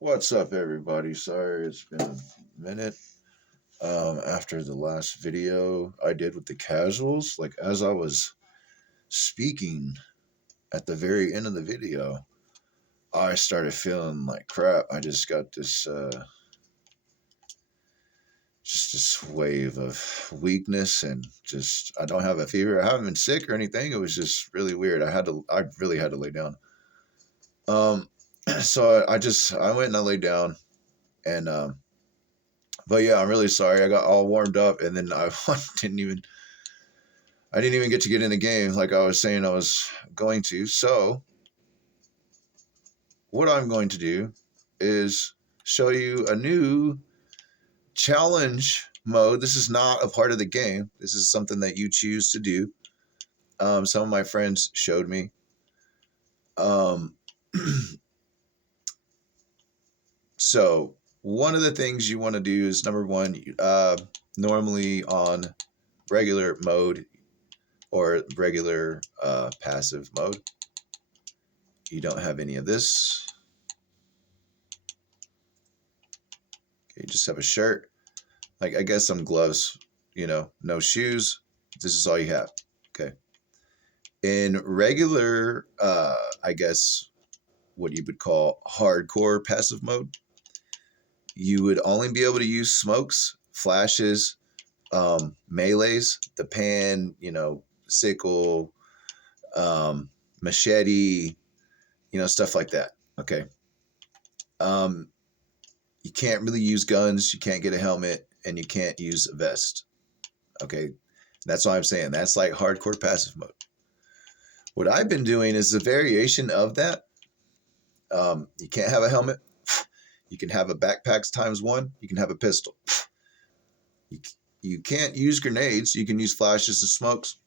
What's up, everybody? Sorry, it's been a minute. After the last video I did with the casuals, like as I was speaking at the very end of the video, I started feeling like crap. I just got this wave of weakness and just I don't have a fever. I haven't been sick or anything. It was just really weird. I really had to lay down. Um, so I went and I laid down and but yeah, I'm really sorry. I got all warmed up and then I didn't even get to get in the game like I was saying I was going to. So what I'm going to do is show you a new challenge mode. This is not a part of the game. This is something that you choose to do. Some of my friends showed me. So one of the things you want to do is number one, normally on regular mode or regular passive mode, you don't have any of this. Okay, you just have a shirt, like I guess some gloves, no shoes. This is all you have. Okay. In regular, I guess what you would call hardcore passive mode, you would only be able to use smokes, flashes, melees, the pan, sickle, machete, stuff like that. Okay. You can't really use guns, you can't get a helmet, and you can't use a vest. Okay. That's why I'm saying that's like hardcore passive mode. What I've been doing is a variation of that. You can't have a helmet. You can have a backpacks ×1. You can have a pistol. You can't use grenades. You can use flashes and smokes.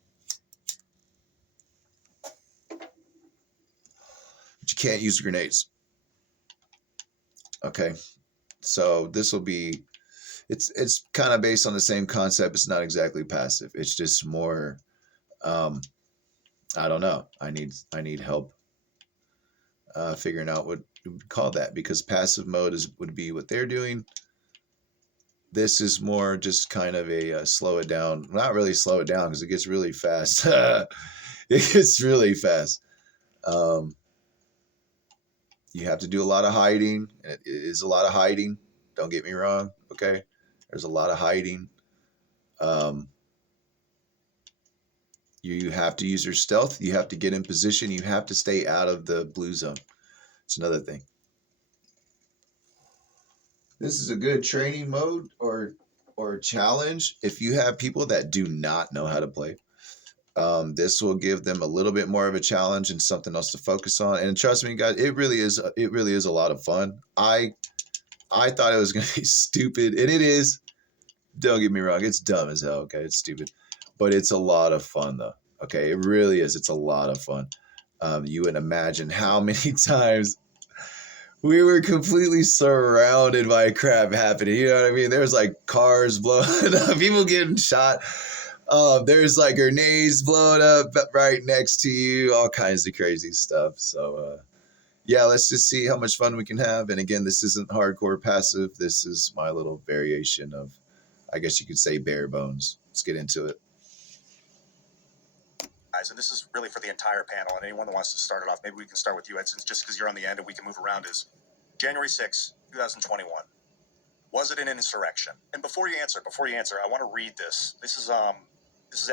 But you can't use grenades. Okay. So this will be, it's kind of based on the same concept. It's not exactly passive. It's just more, I don't know. I need help figuring out what we would call that, because passive mode would be what they're doing. This is more just kind of a slow it down. Not really slow it down because it gets really fast. It gets really fast. You have to do a lot of hiding. It is a lot of hiding. Don't get me wrong. Okay. There's a lot of hiding. You have to use your stealth. You have to get in position. You have to stay out of the blue zone. It's another thing. This is a good training mode or challenge if you have people that do not know how to play. This will give them a little bit more of a challenge and something else to focus on. And trust me, guys, it really is a lot of fun. I thought it was going to be stupid, and it is. Don't get me wrong, it's dumb as hell. Okay, it's stupid, but it's a lot of fun though. Okay, it really is. It's a lot of fun. You would imagine how many times we were completely surrounded by crap happening. You know what I mean? There's like cars blowing up, people getting shot. There's like grenades blowing up right next to you, all kinds of crazy stuff. So, yeah, let's just see how much fun we can have. And again, this isn't hardcore passive. This is my little variation of, I guess you could say, bare bones. Let's get into it. And this is really for the entire panel, and anyone that wants to start it off, maybe we can start with you, Edson, just because you're on the end and we can move around, is January 6, 2021. Was it an insurrection? And before you answer, I want to read this. This is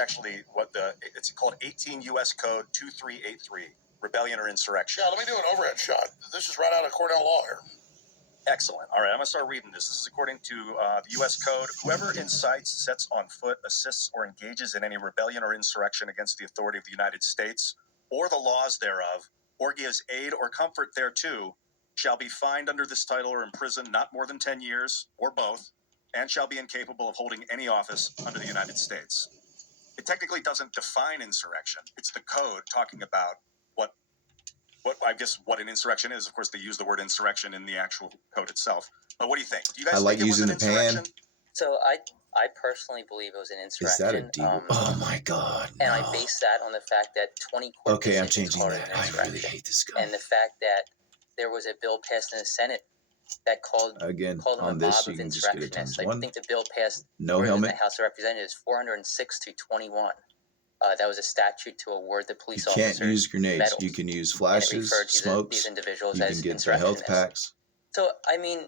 actually what it's called 18 U.S. Code 2383, rebellion or insurrection. Yeah, let me do an overhead shot. This is right out of Cornell Law here. Excellent. All right, I'm going to start reading this. This is according to the U.S. Code. Whoever incites, sets on foot, assists, or engages in any rebellion or insurrection against the authority of the United States or the laws thereof, or gives aid or comfort thereto, shall be fined under this title or imprisoned not more than 10 years, or both, and shall be incapable of holding any office under the United States. It technically doesn't define insurrection. It's the code talking about what an insurrection is. Of course, they use the word insurrection in the actual code itself. But what do you think? Do you guys I like think it was using an the pan. insurrection? So I personally believe it was an insurrection. Is that a deal? Oh my God! And no. I base that on the fact that 20 court Okay, I'm decisions changing called it that. an I insurrection. really hate this guy. And the fact that there was a bill passed in the Senate that called Again, them a on this, mob you of can just get it insurrectionists. times I one. think the bill passed No in the helmet. House of Representatives 406 to 21. That was a statute to award the You police can't officers use grenades. medals, You can use and it flashes, referred to smokes. these individuals You as can get the health insurrectionists. packs. So, I mean,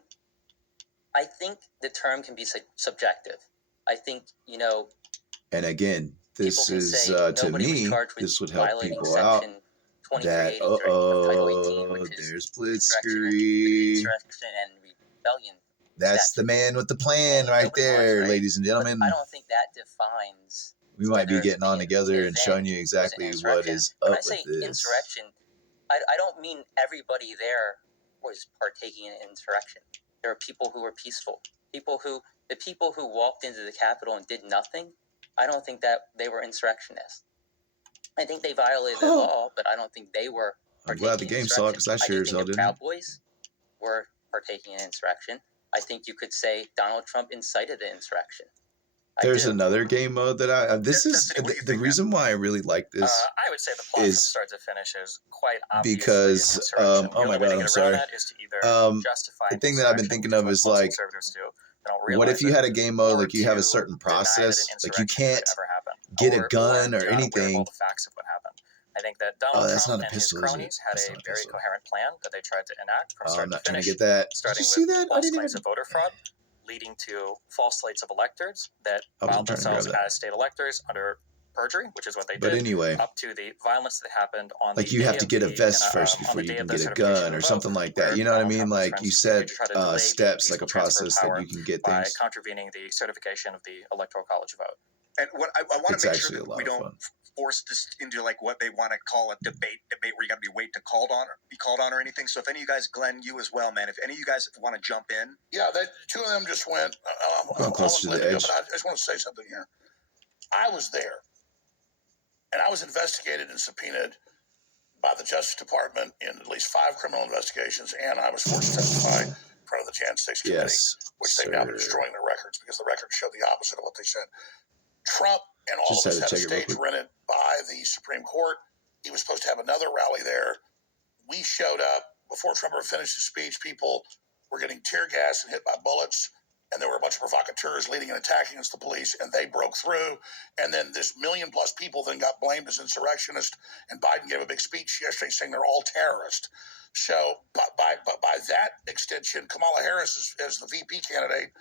I think the term can be subjective. I think, And again, people this can is say to nobody was me, charged with this would help violating people out. Section That 2383 of Title 18, which is there's insurrection and rebellion. That's the man with the plan right Nobody was, there, right? ladies and But gentlemen. I don't think that defines We might be whether getting on the together and showing you event was an exactly what insurrection. is When up I say with this. insurrection, I don't mean everybody there was partaking in insurrection. There are people who were peaceful. The people who walked into the Capitol and did nothing, I don't think that they were insurrectionists. I think they violated the law, but I don't think they were I'm partaking glad the in game insurrection. saw it because I sure as hell think the didn't. Proud Boys were partaking in insurrection. I think you could say Donald Trump incited the insurrection. There's another game mode that this is Destiny, what do you the think, reason why I really like this I would say the plot from is start to finish is quite obviously because an insurrection. oh my The only way god, to I'm get sorry. around that is to either justify The thing that I've been thinking of is like, what if you had a game mode like you have a certain process, like you can't get a gun or anything. All the facts of what happened. I think that Donald that's Trump not a and his pistol, is it? cronies had That's a not a very pistol. coherent plan that they tried to enact from I'm start not to trying to finish. get that. Did Starting you see with that? I false didn't claims even. of voter fraud, leading to false slates of electors that I wasn't filed trying to grab themselves that. as state electors under perjury, which is what they But did, anyway, up to the violence that happened on like the you day have to of get a the- vest and, first on before the you day can of the get a certification gun of or the something vote, like that. where You know what I Donald mean? Trump and his Like friends you said, continued to try to delay the steps, like a peaceful transfer of process that power you can get by things. contravening the certification of the electoral college vote. And what I want It's to make sure actually a that lot we of don't fun. force this into like what they want to call a debate where you got to be wait to be called on or anything. So if any of you guys, Glenn, you as well, man, if any of you guys want to jump in, Yeah, two of them just went. Going close to the edge. But I just want to say something here. I was there, and I was investigated and subpoenaed by the Justice Department in at least 5 criminal investigations, and I was forced to testify in front of the Jan 6 committee, which they've now been destroying their records because the records show the opposite of what they said. Trump and all Just of us had to had a check it real stage quick. rented by the Supreme Court. He was supposed to have another rally there. We showed up before Trump ever finished his speech. People were getting tear gas and hit by bullets, and there were a bunch of provocateurs leading an attack against the police, and they broke through. And then this million-plus people then got blamed as insurrectionists, and Biden gave a big speech yesterday saying they're all terrorists. So by that extension, Kamala Harris, as the VP candidate,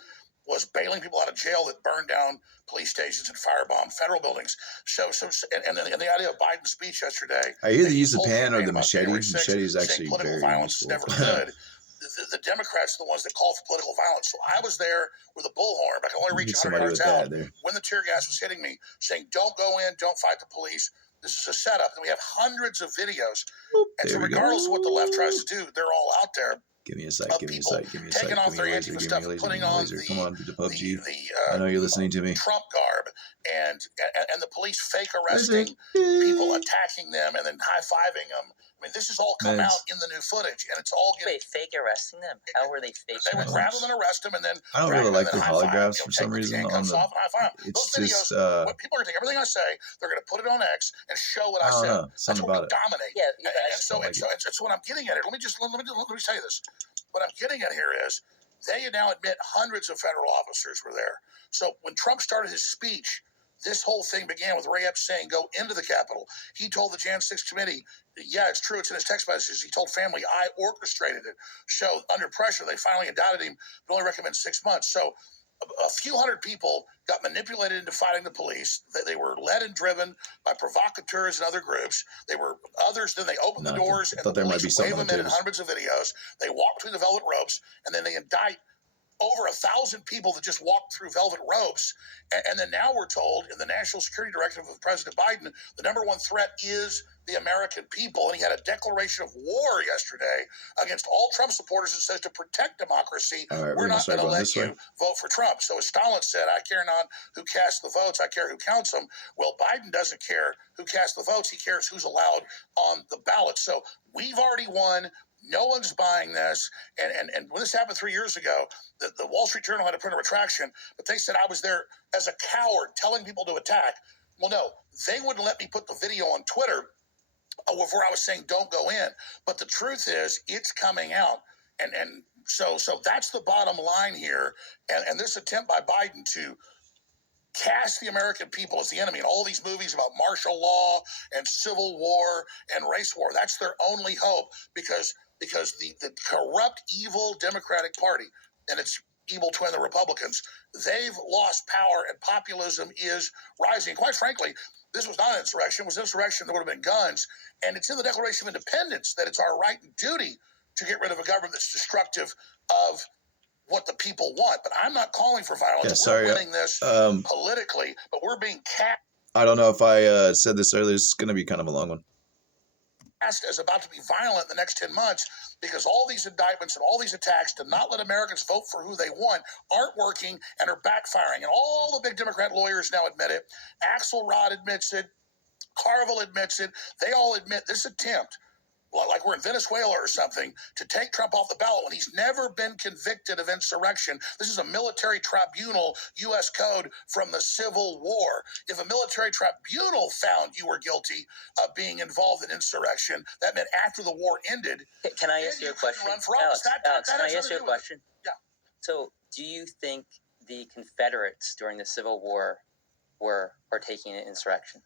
was bailing people out of jail that burned down police stations and firebombed federal buildings. And the idea of Biden's speech yesterday. I either use the pan or the machete. Machete is actually political very violence useful. is never good. The Democrats are the ones that call for political violence. So I was there with a bullhorn, but I could only reach 100 yards out when the tear gas was hitting me, saying, "Don't go in, don't fight the police. This is a setup." And we have hundreds of videos. And so regardless of what the left tries to do, they're all out there. Give me a sec, give me a sec, give me a sec. Taking off their Antifa stuff, putting on Come on, the PUBG. I know you're listening to me. Trump garb, and the police fake arresting people, attacking them, and then high-fiving them. I mean, this has all come out in the new footage, and it's all getting... Wait, fake arresting them? How were they fake They would grab them and arrest them, and then... I don't really like the holographs for some reason on the... It's just... When people are going to take everything I say, they're going to put it on X and show what I said. That's what we dominate. Yeah, and so what I'm getting at here. Let me tell you this. What I'm getting at here is they now admit hundreds of federal officers were there. So when Trump started his speech, this whole thing began with Ray Epps saying, "Go into the Capitol." He told the Jan 6 committee, yeah, it's true, it's in his text messages. He told family, I orchestrated it. So under pressure, they finally indicted him, but only recommend 6 months. So a few hundred people got manipulated into fighting the police. They were led and driven by provocateurs and other groups. They were others. Then they opened the doors and the police wave them in hundreds of videos. They walk through the velvet ropes, and then they indict over 1,000 people that just walked through velvet ropes. And then now we're told in the National Security Directive of President Biden, the number one threat is the American people. And he had a declaration of war yesterday against all Trump supporters that says to protect democracy, we're not going to let you vote for Trump. So as Stalin said, I care not who casts the votes, I care who counts them. Well, Biden doesn't care who casts the votes. He cares who's allowed on the ballot. So we've already won. No one's buying this. And when this happened 3 years ago, the Wall Street Journal had to print a retraction, but they said I was there as a coward telling people to attack. Well, no, they wouldn't let me put the video on Twitter where I was saying don't go in. But the truth is it's coming out. And So that's the bottom line here. And this attempt by Biden to cast the American people as the enemy in all these movies about martial law and civil war and race war, that's their only hope, because the corrupt, evil Democratic Party and its evil twin, the Republicans, they've lost power and populism is rising. Quite frankly, this was not an insurrection. It was an insurrection that would have been guns. And it's in the Declaration of Independence that it's our right and duty to get rid of a government that's destructive of what the people want. But I'm not calling for violence. Yeah, sorry, we're winning this politically, but we're being I don't know if I said this earlier. It's going to be kind of a long one. cast as about to be violent in the next 10 months because all these indictments and all these attacks to not let Americans vote for who they want aren't working and are backfiring. And all the big Democrat lawyers now admit it. Axelrod admits it. Carville admits it. They all admit this attempt, like we're in Venezuela or something, to take Trump off the ballot when he's never been convicted of insurrection. This is a military tribunal, U.S. code from the Civil War. If a military tribunal found you were guilty of being involved in insurrection, that meant after the war ended. Can I ask you a question? Run for office. Alex, can I ask you a question? Yeah. So, do you think the Confederates during the Civil War were partaking in insurrection?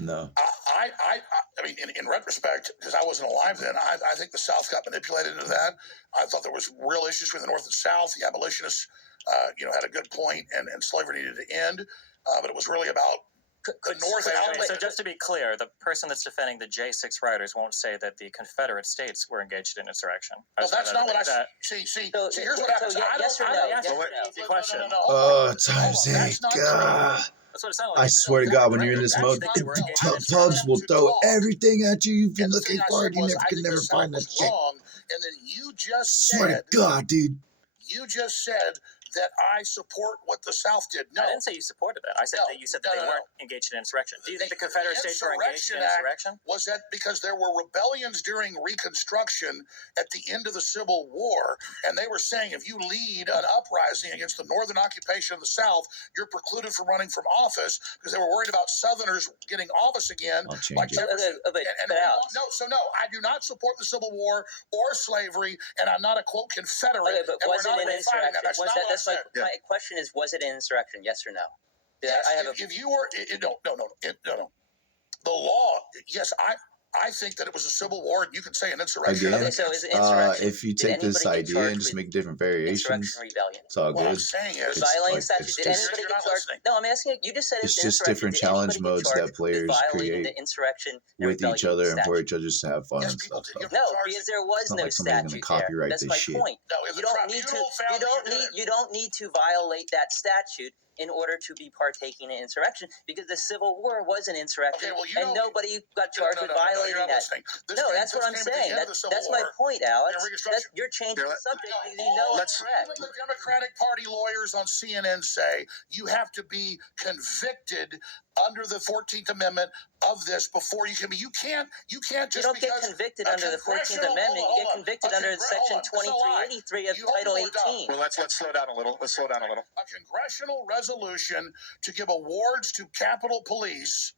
No. I mean, in retrospect, because I wasn't alive then, I think the South got manipulated into that. I thought there was real issues between the North and South. The abolitionists, had a good point, and slavery needed to end. But it was really about the North. So just to be clear, the person that's defending the J6 riders won't say that the Confederate States were engaged in insurrection. Well, that's not what I see. See, here's what happens. Yes or no? Yes or no? Easy question. Oh, times eight. God. That's what it sounded like. I swear to God, when you're in this mode, Tubbs will throw everything at you you've been looking for, and you can never find that shit. And then you just Swear said, to God, dude. you just said that I support what the South did. No, I didn't say you supported that. I said that you said that they weren't engaged in insurrection. Do you think the Confederate States were engaged in insurrection? Was that because there were rebellions during Reconstruction at the end of the Civil War, and they were saying if you lead an uprising against the Northern occupation of the South, you're precluded from running from office because they were worried about Southerners getting office again. I'll change Like it. No, I do not support the Civil War or slavery, and I'm not a quote Confederate. Okay, but and was we're it not an fighting that. insurrection? That's not what I said. My question is, was it an insurrection? Yes or no? Yes, if you were, no. The law, yes, I think that it was a civil war, and you can say an insurrection. Again, Okay, so is it insurrection? if you Did take this anybody get idea charged and just with make different variations, insurrection, rebellion? it's all What I'm good. saying is, Violating like, statute. it's Did just- anybody You're get not charged? listening. No, I'm asking you. You just said It's it's just insurrection. different Did challenge anybody get modes that charged with players violating create the insurrection and with each rebellion other and for statute? each other just to have fun Yes, and people stuff. did. So. No, because there was It's not no like somebody's gonna statute copyright there. That's this my shit. point. No, if You the don't need to. tribunal found You don't need to violate that statute in order to be partaking in insurrection, because the Civil War was an insurrection, Okay, well, and nobody got charged with violating you're not that. listening. No, that's what I'm saying. That's my point, Alex. You're changing the subject. You know it's correct. Even the Democratic Party lawyers on CNN say you have to be convicted under the 14th Amendment of this before you can be. You can't just You don't get convicted under the 14th Amendment. You get convicted under Section 2383 of Title 18. Well, let's slow down a little. Let's slow down a little. A congressional resolution to give awards to Capitol Police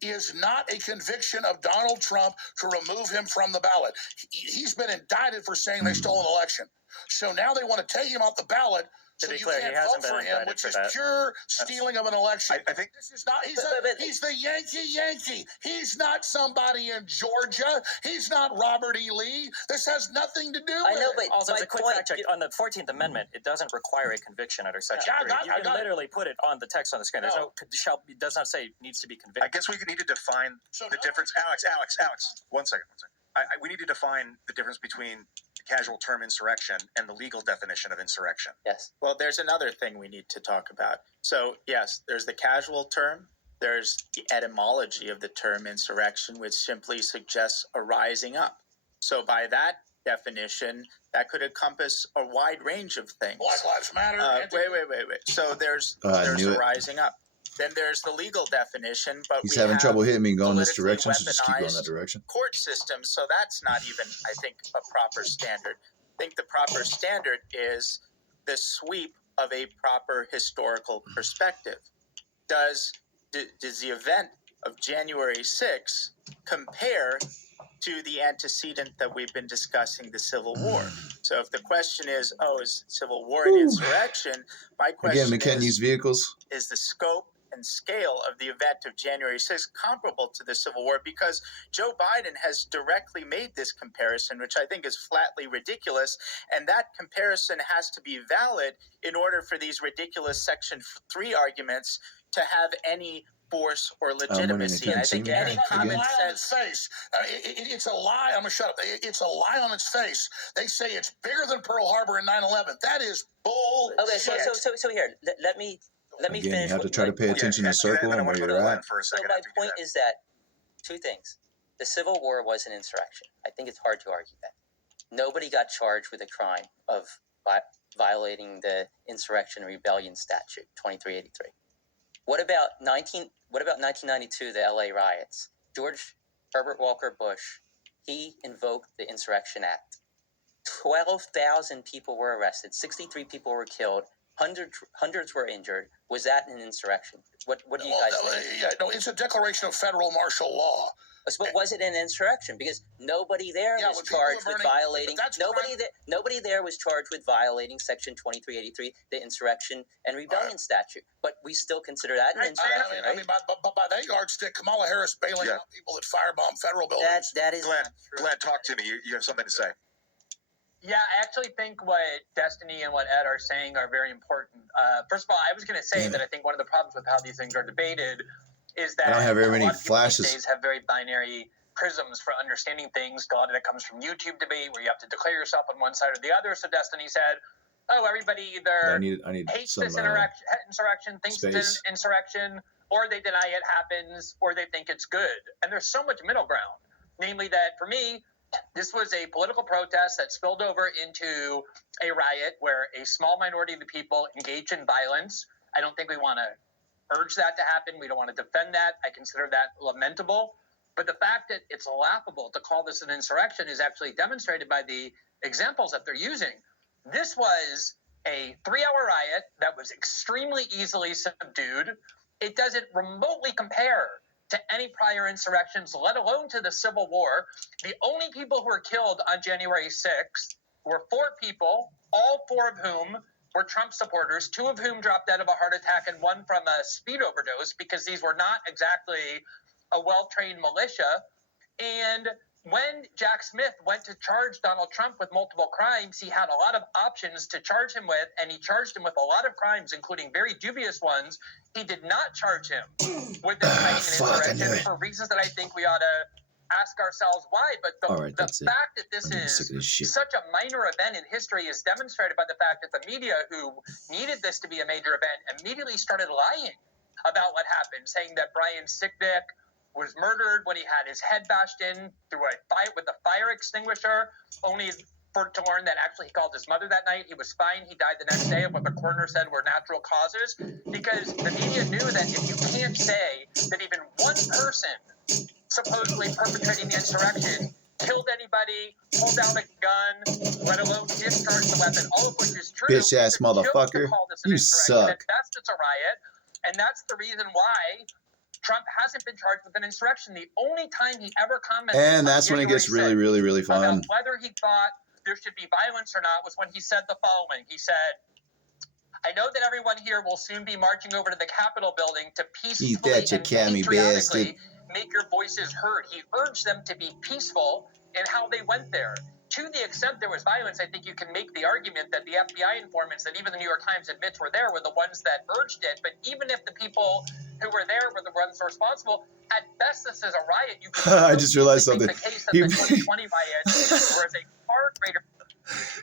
is not a conviction of Donald Trump to remove him from the ballot. He's been indicted for saying they stole an election. So now they want to take him off the ballot so you can't vote for him, which is pure stealing of an election. I think this is not. He's the Yankee. He's not somebody in Georgia. He's not Robert E. Lee. This has nothing to do with I know, it. but Also, my as a quick point, fact check, on the 14th Amendment, it doesn't require a conviction under Section 3. You can literally put it on the text on the screen. There's it does not say does to be convicted. I guess we need to define the difference. Alex, 1 second. We need to define the difference between the casual term insurrection and the legal definition of insurrection. yes. Well, there's another thing we need to talk about. So, yes, there's the casual term. There's the etymology of the term insurrection, which simply suggests a rising up. So, by that definition, that could encompass a wide range of things. Black Lives Matter. Wait. So, there's knew a it. rising up. Then there's the legal definition, but He's we having have trouble hitting me going this politically direction, so just keep going that weaponized direction. court system, so that's not even, I think, a proper standard. I think the proper standard is the sweep of a proper historical perspective. Does the event of January 6th compare to the antecedent that we've been discussing, the Civil War? So if the question is, oh, is civil war an insurrection? My question Again, we can't use vehicles. is the scope and scale of the event of January 6th comparable to the Civil War? Because Joe Biden has directly made this comparison, which I think is flatly ridiculous. And that comparison has to be valid in order for these ridiculous Section 3 arguments to have any force or legitimacy. And I think any common sense. It's a lie. I'm going to shut up. It's a lie on its face. They say it's bigger than Pearl Harbor and 9/11. That is bull. Okay, so here, let me Again, finish. you have to try to pay attention to circle and where you're at. So my point is that two things. The Civil War was an insurrection. I think it's hard to argue that. Nobody got charged with a crime of violating the Insurrection and Rebellion Statute 2383. What about 1992, the LA riots? George Herbert Walker Bush, he invoked the Insurrection Act. 12,000 people were arrested. 63 people were killed. Hundreds were injured. Was that an insurrection? What do you guys think? Yeah, no, it's a declaration of federal martial law. But was it an insurrection? Because nobody there was charged with violating. Nobody there was charged with violating Section 2383, the Insurrection and Rebellion Statute. But we still consider that an insurrection, right? By that yardstick, Kamala Harris bailing out people that firebomb federal buildings. That is Glenn, talk to me. You have something to say. Yeah, I actually think what Destiny and what Ed are saying are very important. First of all, I was going to say that I think one of the problems with how these things are debated is that I don't have very many a lot of people flashes. these days have very binary prisms for understanding things. A lot of it comes from YouTube debate where you have to declare yourself on one side or the other. So Destiny said, oh, everybody either I need hates some, this insurrection, thinks space. it's an insurrection, or they deny it happens, or they think it's good. And there's so much middle ground. Namely that, for me, this was a political protest that spilled over into a riot where a small minority of the people engaged in violence. I don't think we want to urge that to happen. We don't want to defend that. I consider that lamentable. But the fact that it's laughable to call this an insurrection is actually demonstrated by the examples that they're using. This was a 3-hour riot that was extremely easily subdued. It doesn't remotely compare to any prior insurrections, let alone to the Civil War. The only people who were killed on January 6th were 4 people, all 4 of whom were Trump supporters, 2 of whom dropped dead of a heart attack and 1 from a speed overdose, because these were not exactly a well-trained militia. And when Jack Smith went to charge Donald Trump with multiple crimes, he had a lot of options to charge him with, and he charged him with a lot of crimes, including very dubious ones. He did not charge him with inciting an insurrection for reasons that I think we ought to ask ourselves why. But the fact that this is such a minor event in history is demonstrated by the fact that the media, who needed this to be a major event, immediately started lying about what happened, saying that Brian Sicknick was murdered when he had his head bashed in through a fight with a fire extinguisher, only to learn that actually he called his mother that night. He was fine. He died the next day of what the coroner said were natural causes, because the media knew that if you can't say that even one person supposedly perpetrating the insurrection killed anybody, pulled out a gun, let alone discharged the weapon, all of which is true. Bitch ass motherfucker. You suck. At best, it's a riot. And that's the reason why Trump hasn't been charged with an insurrection. The only time he ever commented, and that's when it gets really, really, really fun, about whether he thought there should be violence or not, was when he said the following. He said, I know that everyone here will soon be marching over to the Capitol building to peacefully and patriotically make your voices heard. He urged them to be peaceful in how they went there. To the extent there was violence, I think you can make the argument that the FBI informants that even the New York Times admits were there were the ones that urged it. But even if the people who were there were the ones responsible, at best this is a riot. You can I just realized something. The case that the 2020 riot was a far greater.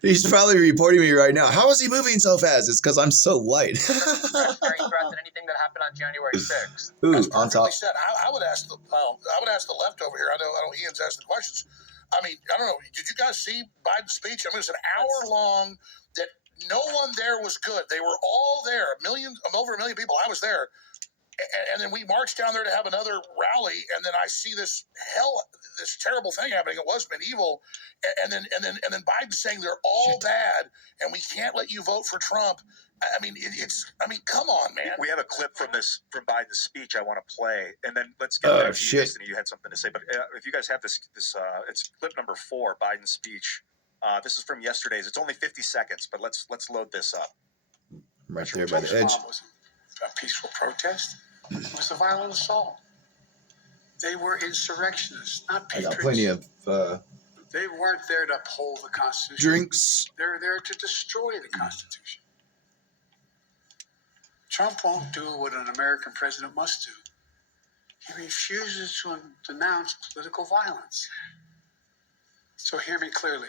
He's probably reporting me right now. How is he moving so fast? It's because I'm so light. Threat than anything that happened on January 6th. Ooh, on top. Said, I would ask the left over here. I know Ian's asked the questions. I mean, I don't know. Did you guys see Biden's speech? I mean, it was an hour long that no one there was good. They were all there. Over a million people. I was there. And then we marched down there to have another rally, and then I see this terrible thing happening. It was medieval, and then Biden saying they're all bad, and we can't let you vote for Trump. I mean, come on, man. We have a clip from Biden's speech I want to play, and then let's get back to you, Destiny. You had something to say, but if you guys have this, it's clip number 4, Biden's speech This is from yesterday's. It's only 50 seconds, but let's load this up. Right there by the edge. Was a peaceful protest. It was a violent assault. They were insurrectionists, not I patriots. got plenty of They weren't there to uphold the Constitution. drinks. They're there to destroy the Constitution. Trump won't do what an American president must do. He refuses to denounce political violence. So hear me clearly.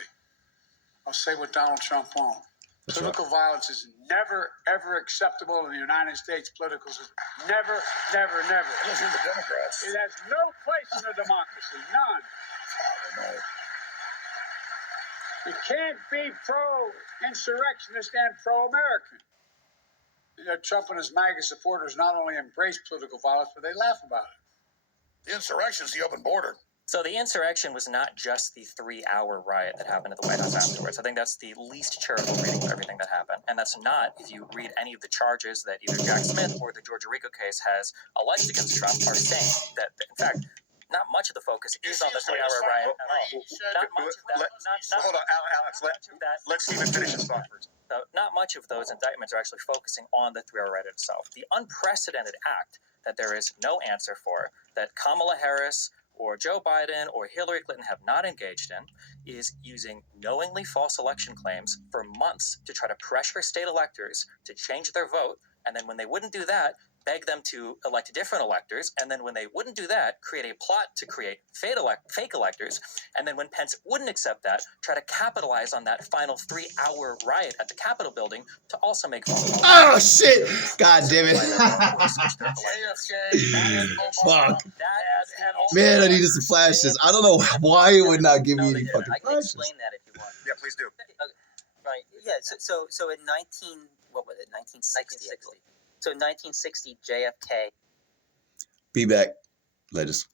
I'll say what Donald Trump won't. That's Political violence is never, ever acceptable in the United States political system. Never, never, never. Listen to the Democrats. It has no place in a democracy. None. You can't be pro-insurrectionist and pro-American. You know, Trump and his MAGA supporters not only embrace political violence, but they laugh about it. The insurrection's the open border. So the insurrection was not just the 3-hour riot that happened at the White House afterwards. I think that's the least charitable reading of everything that happened. And that's not, if you read any of the charges that either Jack Smith or the Georgia RICO case has alleged against Trump, are saying that, in fact, not much of the focus is on the 3-hour riot at all. Not much of that. Hold on, Alex. Let Stephen finish his thought first. So not much of those indictments are actually focusing on the 3-hour riot itself. The unprecedented act that there is no answer for, that Kamala Harris or Joe Biden or Hillary Clinton have not engaged in, is using knowingly false election claims for months to try to pressure state electors to change their vote, and then when they wouldn't do that, beg them to elect different electors, and then when they wouldn't do that, create a plot to create fake electors, and then when Pence wouldn't accept that, try to capitalize on that final 3-hour riot at the Capitol building to also make votes. Oh shit! God damn it! Fuck. Man, I needed some flashes. I don't know why it would not give me any fucking I can flashes. explain that if you want. Yeah, please do. Right. Yeah. So in 1960. So in 1960, JFK. Be back. Latest.